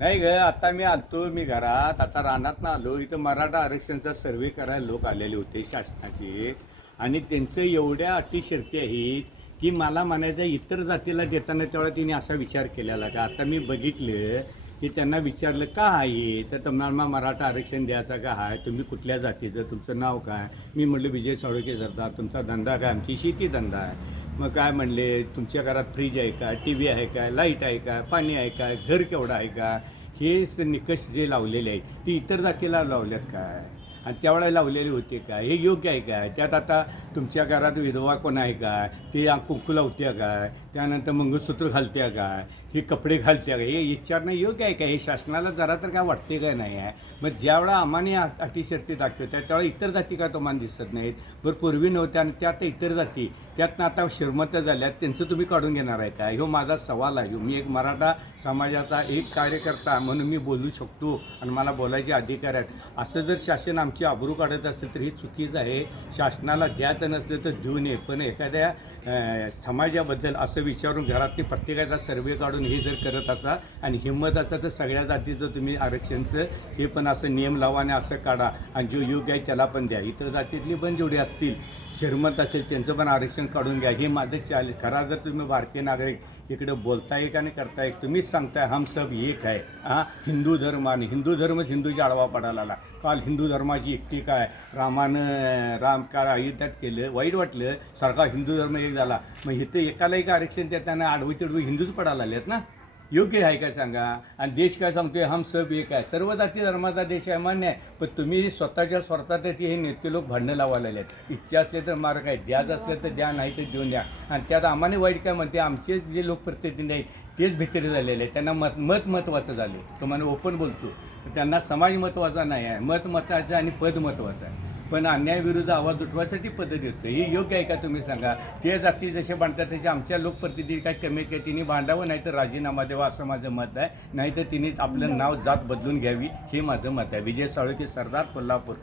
नाही ग आता मी आलतो मी घरात. आता रानात ना आलो. इथं मराठा आरक्षणचा सर्वे करायला लोक आलेले होते शासनाचे. आणि त्यांचं एवढ्या अटी शर्ती आहेत की मला म्हणायचं इतर जातीला देताना तेवढा तिने असा विचार केलेला का? आता मी बघितलं की त्यांना विचारलं का आहे तर तुम्हाला मराठा आरक्षण द्यायचं का आहे तुम्ही कुठल्या जातीचं? तुमचं नाव काय? मी म्हटलं विजय साळुके सरदार तुमचा धंदा काय? आमची शेती धंदा आहे. मग काय म्हणले तुमच्या घरात फ्रीज आहे का टी व्ही आहे का लाइट आहे का पाणी आहे का घर केवढं आहे का हे स- निकष जे लावलेले आहेत ते इतर जातीला लावल्यात काय? आणि त्यावेळेला लावलेले होते काय? हे योग्य आहे काय? त्यात आता तुमच्या घरात विधवा कोण आहे काय? ते कुंकू लावत्या काय? त्यानंतर मंगळसूत्र घालत्या काय? हे कपडे घालत्या काय? हे विचारणं योग्य आहे का हे शासनाला जरा तर काय वाटते काय नाही आहे? मग ज्यावेळा आम्हाने आ- अटी शर्ती दाखवत्या त्यावेळेला इतर जाती काय तुम्हाला दिसत नाहीत? बरं पूर्वी नव्हत्या आणि त्यात इतर जाती. त्यातनं आता श्रीमंत झाल्यात त्यांचं तुम्ही काढून घेणार आहे का ह्यो माझा सवाल आहे. मी एक मराठा समाजाचा एक कार्यकर्ता म्हणून मी बोलू शकतो आणि मला बोलायचे अधिकार आहेत. असं जर शासन आमची आबरू काढत असेल तर ही चुकीचं आहे. शासनाला द्यायचं नसलं तर देऊ नये. पण एखाद्या समाजाबद्दल असं विचारून घरातली प्रत्येकाचा सर्वे काढून हे जर करत असा आणि हिंमत असता तर सगळ्या जातीचं तुम्ही आरक्षणचं हे पण असं नियम लावा आणि असं काढा. आणि जो योग्य आहे त्याला पण द्या. इतर जातीतली पण जेवढी असतील श्रीमंत असेल त्यांचं पण आरक्षण काढून घ्या. हे माझं चाल खरा जर तुम्ही भारतीय नागरिक इकडे बोलताय का नाही करताय तुम्हीच सांगताय हम सब एक आहे. हा हिंदू धर्म आणि हिंदू धर्मच हिंदूच्या आडवा पडायला आला काल हिंदू धर्माची एकटी काय? रामानं राम काळ अयोध्यात केलं वाईट वाटलं. सारखा हिंदू धर्म एक झाला. मग इथे एकाला एक आरक्षण देताना आडवी तिडवी हिंदूच पडायला लागलेत ना? योग्य आहे का सांगा? आणि देश काय सांगतोय? हम सब एक आहे. सर्व जाती धर्माचा देश आहे मान्य आहे. पण तुम्ही स्वतःच्या स्वार्थासाठी हे नेते लोक भांडणं लावायला आहेत. इच्छा असले तर मार्ग आहे. द्याच असले तर द्या नाही तर देऊन द्या. आणि त्यात आम्हाने वाईट काय म्हणते? आमचे जे लोकप्रतिनिधी आहेत तेच भिकारी झालेले आहेत. त्यांना मत मत महत्त्वाचं झालं. तुम्हाला ओपन बोलतो. त्यांना समाज महत्त्वाचा नाही आहे. मत महत्त्वाचं आणि पद महत्त्वाचं आहे. पण अन्यायाविरुद्ध आवाज उठवायसाठी पद्धत येतो. हे योग्य आहे का तुम्ही सांगा? ते जाती जसे बांधतात तसे आमच्या लोकप्रतिनिधी काय कमी काय तिने बांधावं नाही तर राजीनामा द्यावा असं माझं मत आहे. नाही तर तिने आपलं नाव जात बदलून घ्यावी हे माझं मत आहे. विजय साळुके सरदार कोल्हापूर.